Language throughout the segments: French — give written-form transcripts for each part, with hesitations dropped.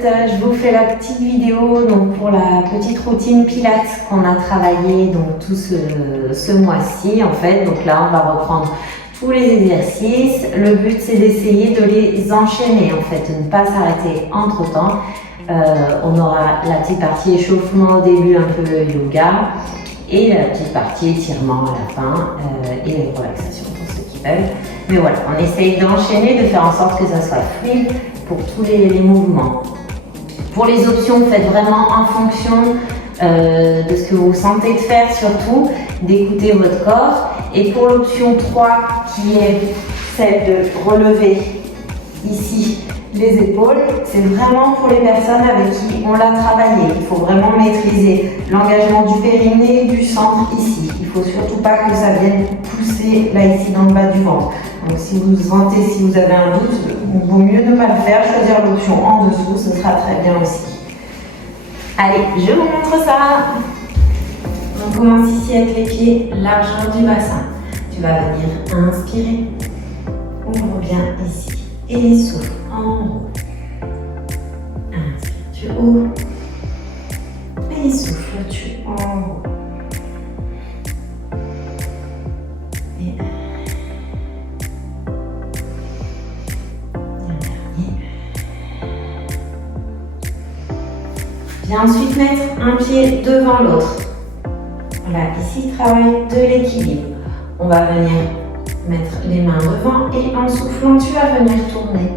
suite, je vous fais la petite vidéo donc, pour la petite routine Pilates qu'on a travaillé donc, tout ce mois-ci en fait. Donc là, on va reprendre tous les exercices. Le but, c'est d'essayer de les enchaîner en fait, de ne pas s'arrêter entre-temps. On aura la petite partie échauffement au début, un peu yoga, et la petite partie étirement à la fin et une relaxation pour ceux qui veulent. Mais voilà, on essaye d'enchaîner, de faire en sorte que ça soit fluide pour tous les mouvements. Pour les options, faites vraiment en fonction de ce que vous sentez de faire, surtout d'écouter votre corps. Et pour l'option 3, qui est celle de relever ici les épaules, c'est vraiment pour les personnes avec qui on l'a travaillé. Il faut vraiment maîtriser l'engagement du périnée, du centre ici. Il ne faut surtout pas que ça vienne pousser là ici dans le bas du ventre. Donc si vous sentez, si vous avez un doute, il vaut mieux ne pas le faire, choisir l'option en dessous, ce sera très bien aussi. Allez, je vous montre ça. On commence ici avec les pieds largeur du bassin. Tu vas venir inspirer, ouvre bien ici et souffle en haut. Inspire, tu ouvres et souffle, tu en haut. Et viens ensuite mettre un pied devant l'autre. Voilà, ici, travail de l'équilibre. On va venir mettre les mains devant et en soufflant, tu vas venir tourner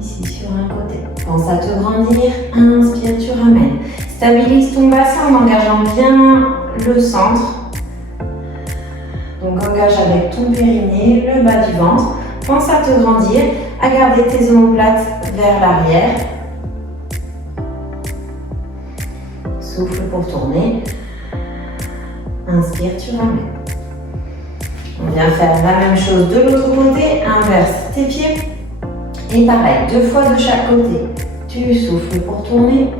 ici sur un côté. Pense à te grandir, inspire, tu ramènes. Stabilise ton bassin en engageant bien le centre. Donc engage avec ton périnée, le bas du ventre. Pense à te grandir, à garder tes omoplates vers l'arrière. Souffle pour tourner. Inspire, tu ramènes. On vient faire la même chose de l'autre côté. Inverse tes pieds. Et pareil, 2 fois de chaque côté. Tu souffles pour tourner.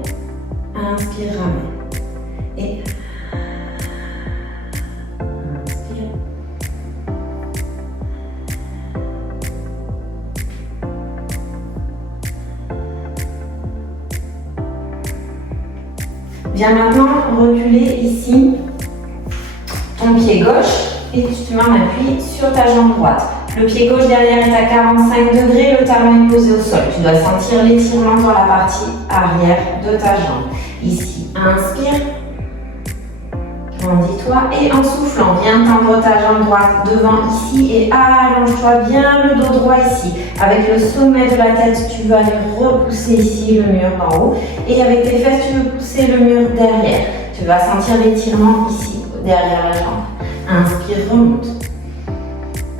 Inspire, ramène. Et inspire. Viens maintenant reculer ici ton pied gauche et tu mets un appui sur ta jambe droite. Le pied gauche derrière est à 45 degrés, le talon est posé au sol. Tu dois sentir l'étirement dans la partie arrière de ta jambe. Ici, inspire, grandis-toi et en soufflant, viens tendre ta jambe droite devant ici et allonge-toi bien le dos droit ici. Avec le sommet de la tête, tu vas aller repousser ici le mur d'en haut et avec tes fesses, tu veux pousser le mur derrière. Tu vas sentir l'étirement ici, derrière la jambe. Inspire, remonte.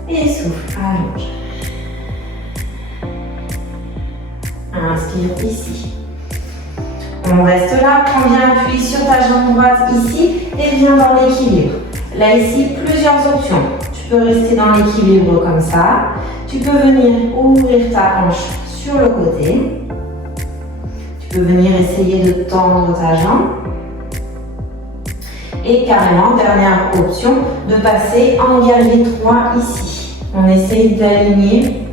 Et souffle, allonge. Inspire ici. On reste là, prends bien appui sur ta jambe droite ici et viens dans l'équilibre. Là ici, plusieurs options. Tu peux rester dans l'équilibre comme ça. Tu peux venir ouvrir ta hanche sur le côté. Tu peux venir essayer de tendre ta jambe. Et carrément, dernière option, de passer en guerrier 3 ici. On essaye d'aligner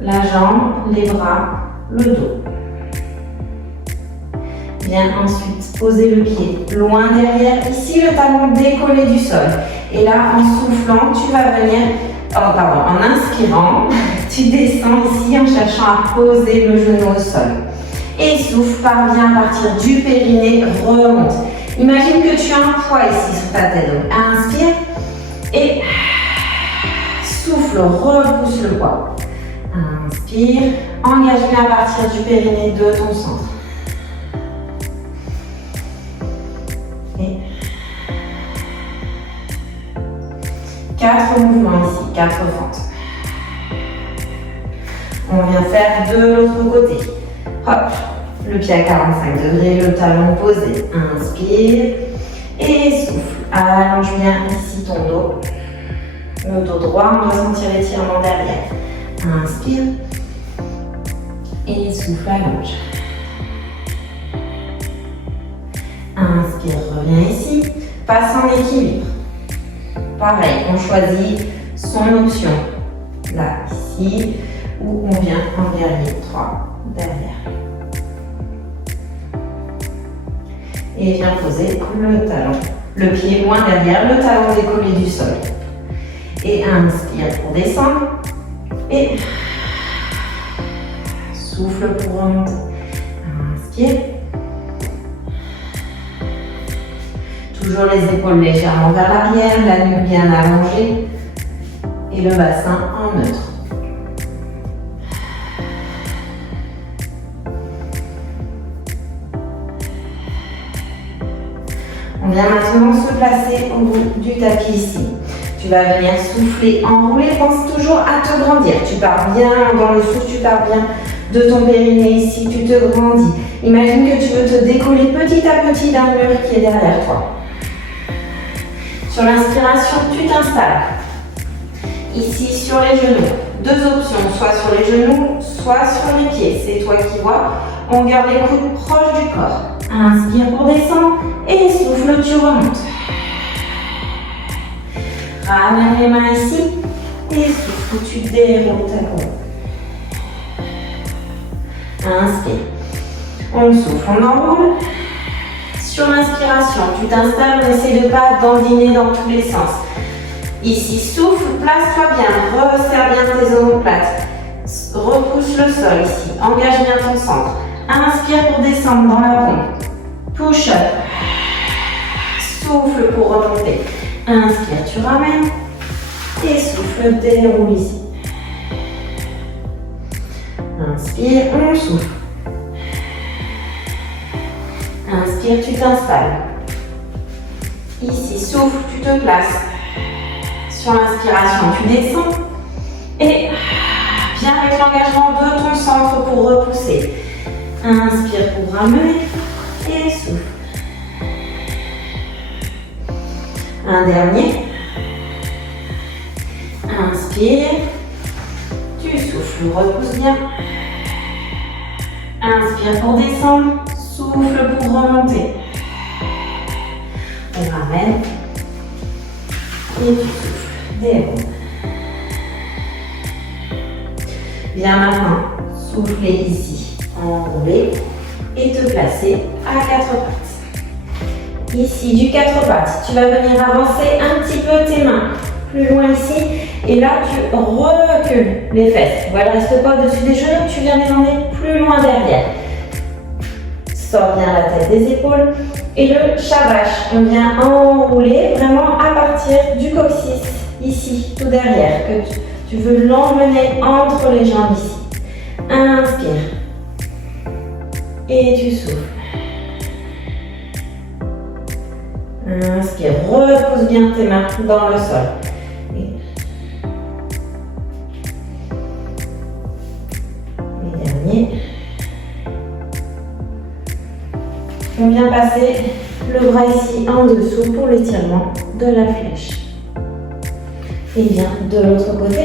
la jambe, les bras, le dos. Viens ensuite poser le pied loin derrière. Ici, le talon décollé du sol. Et là, en soufflant, tu vas venir, en inspirant, tu descends ici en cherchant à poser le genou au sol. Et souffle, parviens à partir du périnée, remonte. Imagine que tu as un poids ici sur ta tête. Donc, inspire et souffle, repousse le poids. Inspire, engage bien à partir du périnée de ton centre. Et 4 mouvements ici, 4 fentes. On vient faire de l'autre côté. Hop. Le pied à 45 degrés, le talon posé. Inspire et souffle. Allonge bien ici ton dos. Le dos droit, on doit sentir l'étirement derrière. Inspire et souffle, allonge. Inspire, reviens ici. Passe en équilibre. Pareil, on choisit son option. Là, ici, ou on vient en guerrier 3 derrière. Et viens poser le talon. Le pied loin derrière, le talon décollé du sol. Et inspire pour descendre. Et souffle pour remonter. Inspire. Toujours les épaules légèrement vers l'arrière, la nuque bien allongée. Et le bassin en neutre. On vient maintenant se placer au bout du tapis ici. Tu vas venir souffler, enrouler, pense toujours à te grandir. Tu pars bien dans le souffle, tu pars bien de ton périnée ici, tu te grandis. Imagine que tu veux te décoller petit à petit d'un mur qui est derrière toi. Sur l'inspiration, tu t'installes. Ici sur les genoux. Deux options, soit sur les genoux, soit sur les pieds. C'est toi qui vois. On garde les coudes proches du corps. Inspire pour descendre et souffle, tu remontes. Ramène les mains ici et souffle, tu déroules ta colonne. Inspire. On souffle, on enroule. Sur l'inspiration, tu t'installes, n'essaie de pas dandiner dans tous les sens. Ici, souffle, place-toi bien, resserre bien tes omoplates. Repousse le sol ici, engage bien ton centre. Inspire pour descendre dans la pompe. Push up. Souffle pour remonter. Inspire, tu ramènes. Et souffle, déroule ici. Inspire, on souffle. Inspire, tu t'installes. Ici, souffle, tu te places. Sur l'inspiration, tu descends. Et viens avec l'engagement de ton centre pour repousser. Inspire pour ramener. Et souffle. Un dernier. Inspire. Tu souffles, repousse bien. Inspire pour descendre. Souffle pour remonter. On ramène. Et tu souffles. Déroule. Viens maintenant souffler ici. Enrouler. Et te placer à quatre pattes. Ici, du quatre pattes, tu vas venir avancer un petit peu tes mains plus loin ici. Et là, tu recules les fesses. Voilà, reste pas au-dessus des genoux, tu viens les emmener plus loin derrière. Sors bien la tête des épaules. Et le shavash, on vient enrouler vraiment à partir du coccyx, ici, tout derrière. Que tu veux l'emmener entre les jambes ici. Inspire. Et tu souffles. Inspire, repousse bien tes mains dans le sol. Et dernier. On vient passer le bras ici en dessous pour l'étirement de la flèche. Et bien de l'autre côté.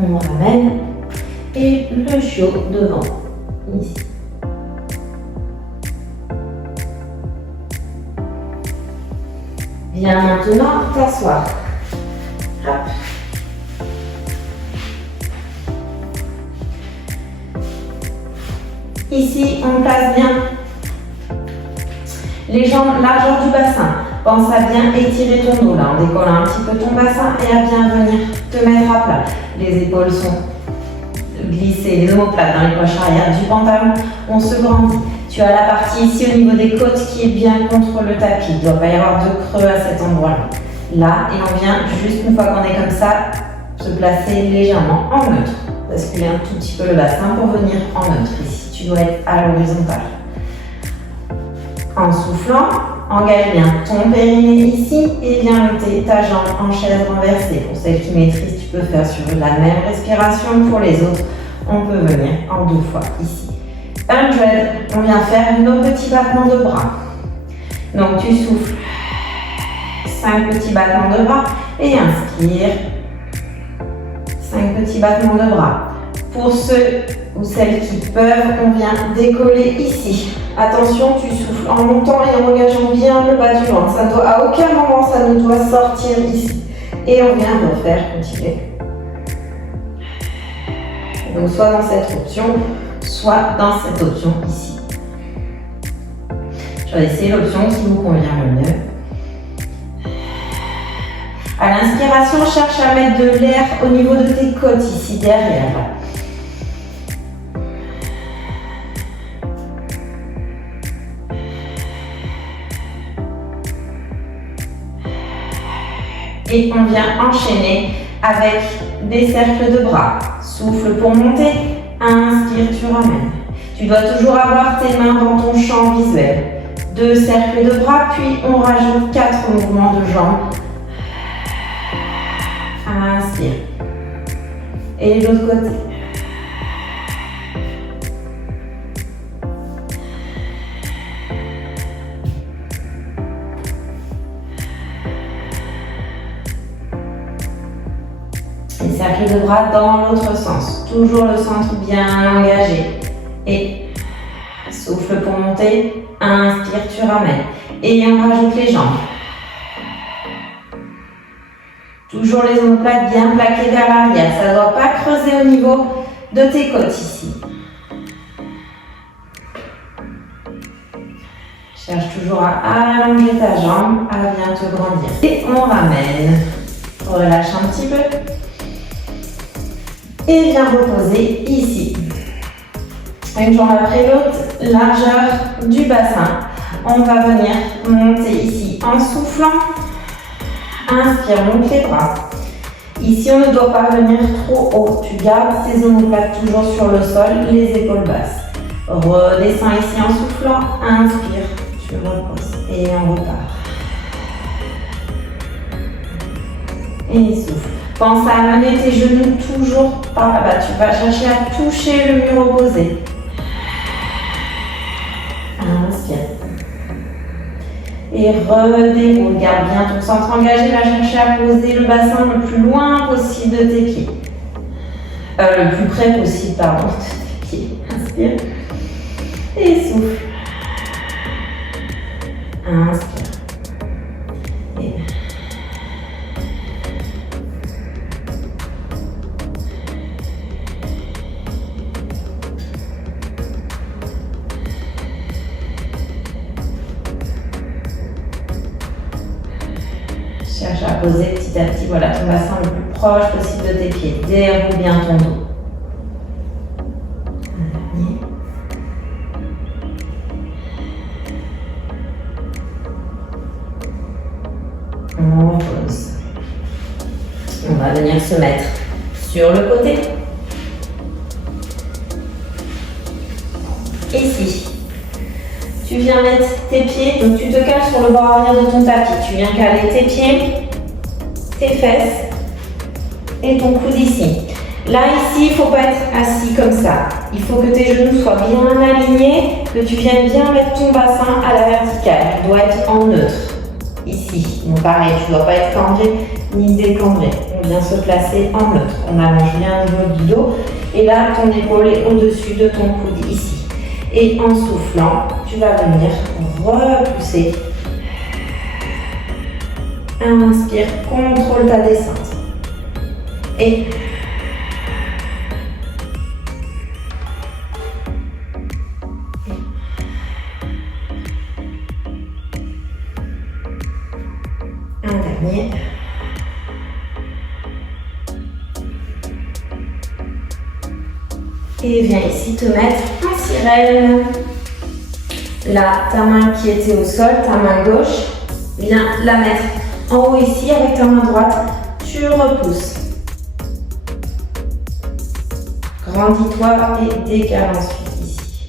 On ramène et le chiot devant, ici. Viens maintenant t'asseoir. Hop. Ici, on place bien les jambes largeur du bassin. Pense à bien étirer ton dos là, en décollant un petit peu ton bassin et à bien venir te mettre à plat. Les épaules sont glissées, les omoplates dans les poches arrière du pantalon. On se grandit. Tu as la partie ici au niveau des côtes qui est bien contre le tapis. Il ne doit pas y avoir de creux à cet endroit-là. Là, et on vient juste une fois qu'on est comme ça, se placer légèrement en neutre. Basculer un tout petit peu le bassin pour venir en neutre. Ici, tu dois être à l'horizontale. En soufflant, engage bien ton périnée ici et viens monter ta jambe en chaise renversée. Pour celles qui maîtrisent, tu peux faire sur la même respiration. Pour les autres, on peut venir en 2 fois ici. 100, on vient faire nos petits battements de bras. Donc tu souffles 5 petits battements de bras et inspire. 5 petits battements de bras. Pour ceux ou celles qui peuvent, on vient décoller ici. Attention, tu souffles en montant et en engageant bien le bas du ventre. Ça doit, à aucun moment, ça ne doit sortir ici. Et on vient refaire, continuer. Donc soit dans cette option, soit dans cette option ici. Choisissez l'option qui vous convient le mieux. À l'inspiration, cherche à mettre de l'air au niveau de tes côtes ici derrière. Et on vient enchaîner avec des cercles de bras. Souffle pour monter. Inspire, tu ramènes. Tu dois toujours avoir tes mains dans ton champ visuel. 2 cercles de bras, puis on rajoute 4 mouvements de jambes. Inspire. Et de l'autre côté. Les cercles de bras dans l'autre sens. Toujours le centre bien engagé. Et souffle pour monter. Inspire, tu ramènes. Et on rajoute les jambes. Toujours les omoplates bien plaquées vers l'arrière. Ça ne doit pas creuser au niveau de tes côtes ici. Cherche toujours à allonger ta jambe, à bien te grandir. Et on ramène. Relâche un petit peu. Et viens reposer ici. Une jambe après l'autre, largeur du bassin. On va venir monter ici en soufflant. Inspire, monte les bras. Ici, on ne doit pas venir trop haut. Tu gardes tes omoplates toujours sur le sol, les épaules basses. Redescends ici en soufflant. Inspire, tu reposes et on repart. Et souffle. Pense à amener tes genoux toujours par là-bas. Tu vas chercher à toucher le mur opposé. Inspire. Et redéroule. Garde bien ton centre engagé. Va chercher à poser le bassin le plus loin possible de tes pieds. Le plus près possible, pardon, de tes pieds. Inspire. Et souffle. Inspire. Et cherche à poser petit à petit, voilà, ton bassin le plus proche possible de tes pieds. Déroule bien ton dos. On repose. On va venir se mettre sur le côté. Ici. Tu viens mettre tes pieds, donc tu te cales sur le bord arrière de ton tapis. Tu viens caler tes pieds, tes fesses et ton coude ici. Là, ici, il ne faut pas être assis comme ça. Il faut que tes genoux soient bien alignés, que tu viennes bien mettre ton bassin à la verticale. Il doit être en neutre. Ici, donc pareil, tu ne dois pas être cambré ni décambré. On vient se placer en neutre. On allonge bien le niveau du dos. Et là, ton épaule est au-dessus de ton coude ici. Et en soufflant, tu vas venir repousser. Inspire, contrôle ta descente. Et un dernier. Et viens ici te mettre en sirène. Là, ta main qui était au sol, ta main gauche, viens la mettre en haut ici avec ta main droite. Tu repousses. Grandis-toi et décale ensuite ici.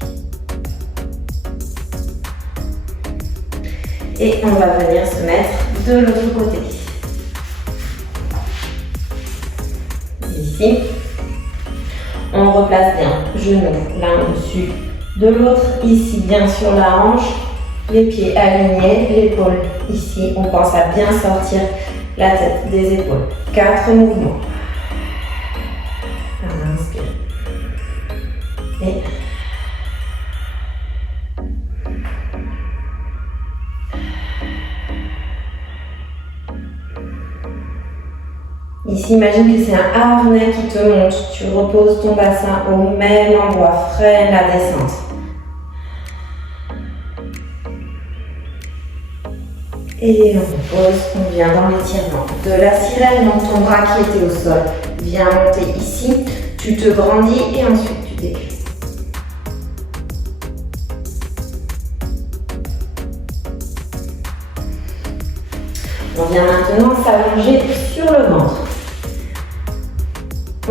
Et on va venir se mettre de l'autre côté. Ici. On replace bien, genoux l'un au-dessus de l'autre. Ici, bien sur la hanche, les pieds alignés, l'épaule ici. On pense à bien sortir la tête des épaules. 4 mouvements. Inspire. Et Ici, imagine que c'est un harnais qui te monte. Tu reposes ton bassin au même endroit. Freine la descente. Et on repose, on vient dans l'étirement. De la sirène, dans ton bras qui était au sol, viens monter ici. Tu te grandis et ensuite tu décules. On vient maintenant s'allonger sur le ventre.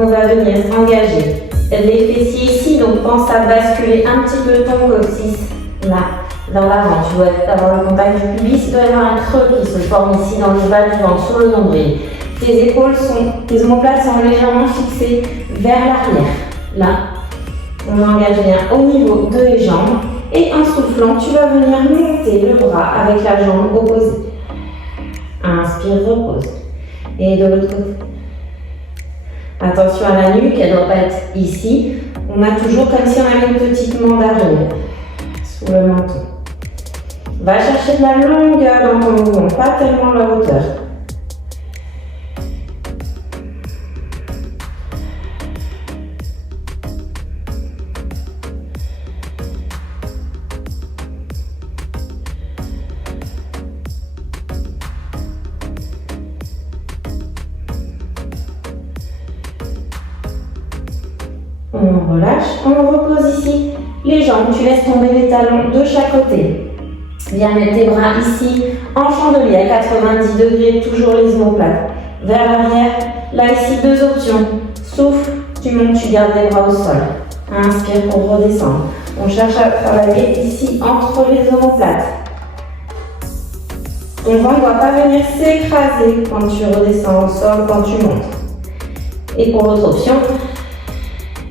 On va venir engager les fessiers ici, donc pense à basculer un petit peu ton coccyx là, vers l'avant. Tu dois avoir le contact du pubis, il doit y avoir un creux qui se forme ici dans le bas du ventre, sur le nombril. Tes tes omoplates sont légèrement fixées vers l'arrière. Là, on engage bien au niveau de les jambes et en soufflant, tu vas venir monter le bras avec la jambe opposée. Inspire, repose. Et de l'autre côté. Attention à la nuque, elle ne doit pas être ici. On a toujours comme si on avait une petite mandarine sous le menton. Va chercher de la longueur dans ton mouvement, pas tellement la hauteur. On relâche, on repose ici les jambes, tu laisses tomber les talons de chaque côté. Viens mettre tes bras ici en chandelier à 90 degrés, toujours les omoplates. Vers l'arrière, là ici deux options. Souffle, tu montes, tu gardes les bras au sol. Inspire pour redescendre. On cherche à travailler ici entre les omoplates. Ton ventre ne doit pas venir s'écraser quand tu redescends au sol, quand tu montes. Et pour l'autre option,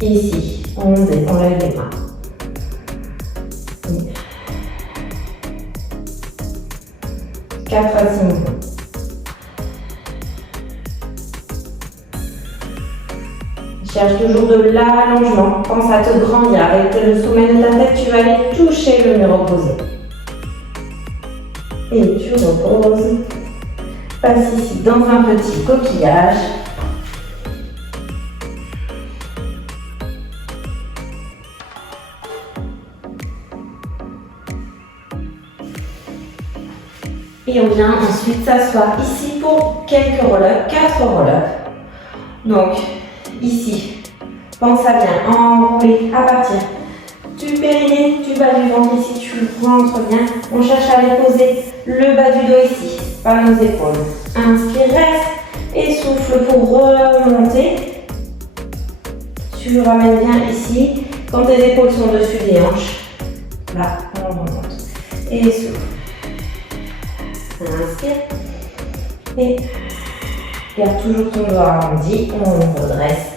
ici, on lève les bras. 4 à 6 mouvements. Cherche toujours de l'allongement. Pense à te grandir. Avec le sommet de ta tête, tu vas aller toucher le mur opposé. Et tu reposes. Passe ici dans un petit coquillage. Et on vient ensuite s'asseoir ici pour quelques roll-ups, 4 roll-ups. Donc, ici, pense à bien enrouler à partir du périnée, du bas du ventre. Ici, tu rentres bien. On cherche à aller poser le bas du dos ici, pas nos épaules. Inspire, reste et souffle pour remonter. Tu ramènes bien ici. Quand tes épaules sont dessus des hanches, là, on remonte. Et souffle. Inspire et garde toujours ton dos arrondi. On redresse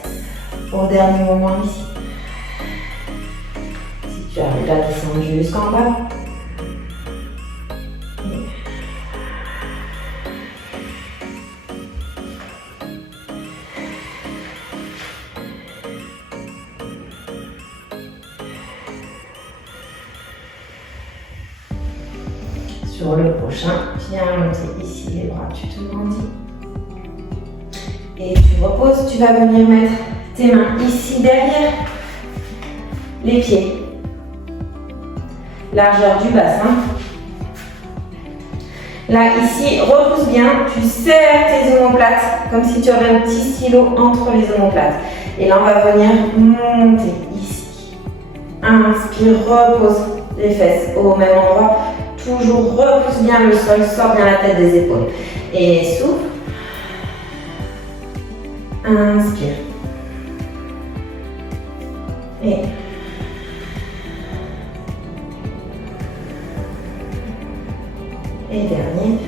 au dernier moment ici. Si tu arrives à descendre jusqu'en bas. Sur le prochain, viens monter ici les bras, tu te grandis. Et tu reposes, tu vas venir mettre tes mains ici derrière les pieds. Largeur du bassin. Là, ici, repousse bien, tu serres tes omoplates, comme si tu avais un petit stylo entre les omoplates. Et là, on va venir monter ici. Inspire, repose les fesses au même endroit. Toujours repousse bien le sol, sors bien la tête des épaules. Et souffle. Inspire. Et dernier.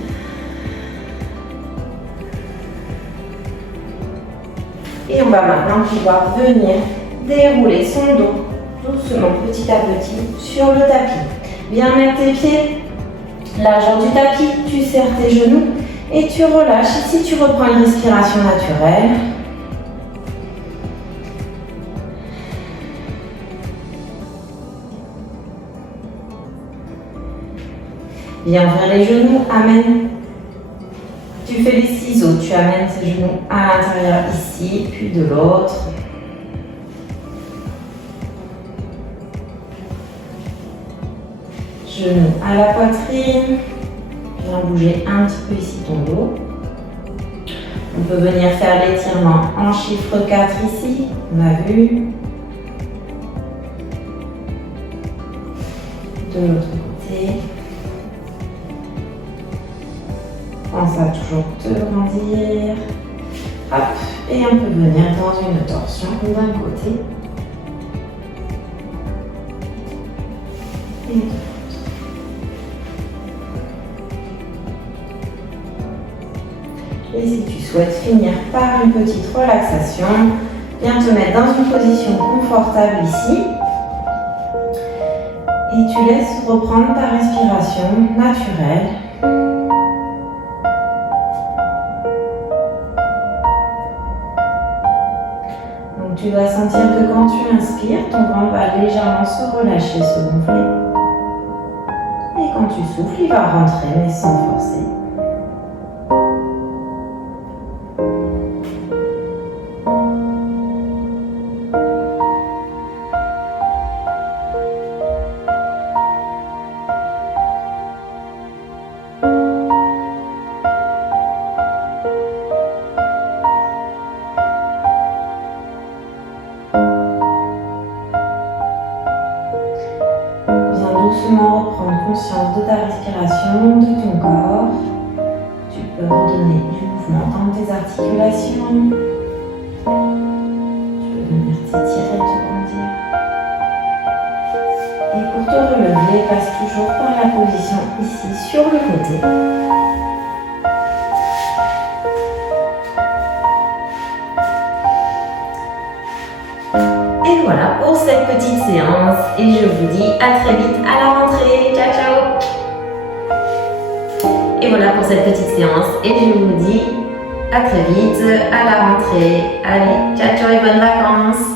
Et on va maintenant pouvoir venir dérouler son dos doucement, petit à petit, sur le tapis. Viens mettre tes pieds largeur du tapis, tu serres tes genoux et tu relâches. Ici, tu reprends une respiration naturelle. Viens ouvrir les genoux, amène Tu fais les ciseaux, tu amènes tes genoux à l'intérieur ici, puis de l'autre. Genoux à la poitrine. Viens bouger un petit peu ici ton dos. On peut venir faire l'étirement en chiffre 4 ici, on a vu. De l'autre côté. Pense à toujours te grandir. Hop, et on peut venir dans une torsion d'un côté. Et de l'autre. Et si tu souhaites finir par une petite relaxation, viens te mettre dans une position confortable ici. Et tu laisses reprendre ta respiration naturelle. Donc tu dois sentir que quand tu inspires, ton ventre va légèrement se relâcher, se gonfler. Et quand tu souffles, il va rentrer mais sans forcer. Doucement reprendre conscience de ta respiration, de ton corps. Tu peux redonner du mouvement dans tes articulations. Tu peux venir t'étirer, te grandir. Et pour te relever, passe toujours par la position ici sur le côté. Et voilà pour cette petite séance et je vous dis à très vite à la rentrée. Ciao ciao. Et voilà pour cette petite séance et je vous dis à très vite à la rentrée. Allez, ciao ciao et bonnes vacances.